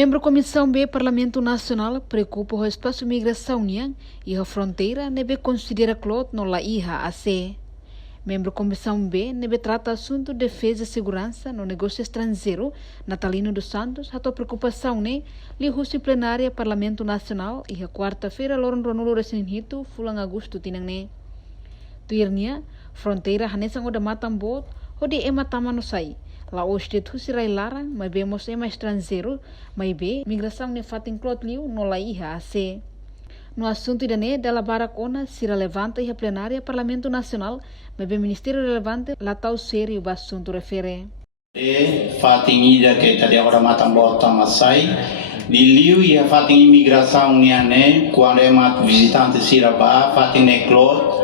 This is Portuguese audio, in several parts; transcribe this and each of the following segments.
Membro Comissão B Parlamento Nacional preocupa o espaço migração e a fronteira nebe considera clot no la iha AC. Membro Comissão B nebe trata assunto defesa e segurança no negócio estrangeiro Natalino dos Santos, a tua preocupação li russo plenária Parlamento Nacional e a quarta-feira loron ronulo resinhito fulang agosto tinang tuirnia fronteira hanesang oda matam bot ode ema tamano sai. La ostet husirai larang, mas vemos ema estrangeiro, mas be migração ne fatin clot liu no la iha AC. No assunto idane dela baracona se relevanta e a plenária Parlamento Nacional, mas be Ministério relevante la tau sério o assunto refere. Fatin ida que tadi agora matam bota masai, di liu e a fatin imigração niane quando é mat visitante siraba fatin ne clot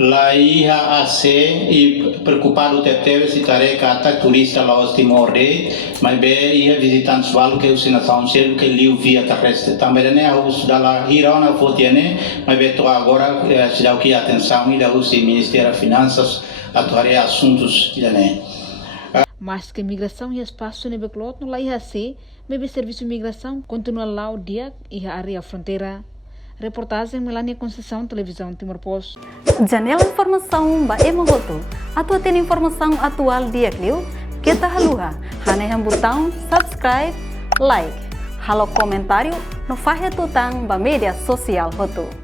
la iha AC e preocupado teve se tarefa ata turista lá os Timor-de, mas be iha visitantes valu que os nação selo que liu via terrestre também né os dala hira na fotiane mas be to agora se dá o que atenção e da os Ministério Finanças atuare assuntos né. Mas que migração e espaço nebe clot no la iha AC, mebe serviço migração continua lá o dia e a área fronteira. Reportagem Melania Conceição, Televisão Timor-Post. Janela informação ba emogoto. Atua tem informação atual dia kliu. Kita haluha. Haneham botão subscribe, like. Halo comentário no faixa tutang ba media sosial hotu.